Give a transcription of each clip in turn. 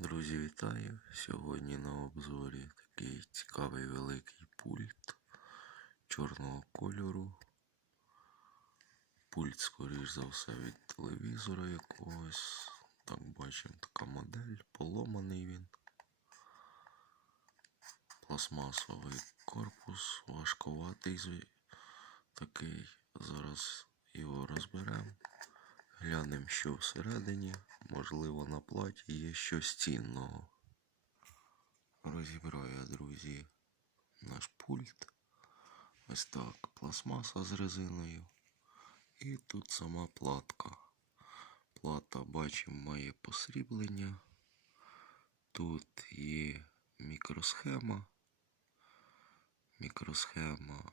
Друзі, вітаю! Сьогодні на обзорі такий цікавий великий пульт чорного кольору. Пульт, скоріш за все, від телевізора якогось. Так бачимо, така модель, поломаний він. Пластмасовий корпус, важковатий такий. Зараз його розберемо. Глянемо, що всередині. Можливо, на платі є щось цінного. Розібраю, друзі, наш пульт. Ось так, пластмаса з резиною. І тут сама платка. Плата, бачимо, має посріблення. Тут є мікросхема. Мікросхема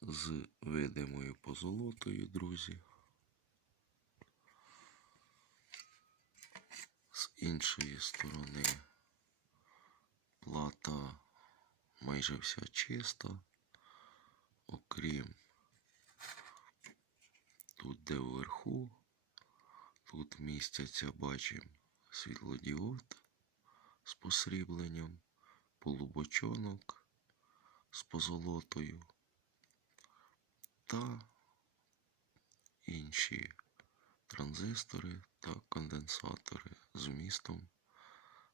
з видимою позолотою, друзі. З іншої сторони. Плата майже вся чиста, окрім тут, де вверху, тут містяться, бачимо, світлодіод з посрібленням, полубочонок з позолотою та інші транзистори та конденсатори з вмістом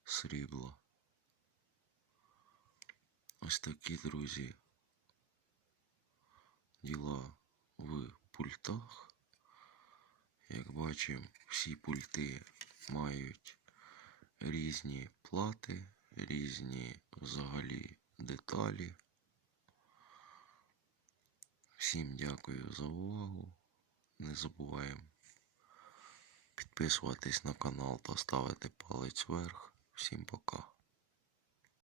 срібла. Ось такі, друзі, діла в пультах. Як бачимо, всі пульти мають різні плати, різні взагалі деталі. Всім дякую за увагу. Не забуваємо підписуватись на канал та ставити палець вверх. Всім пока.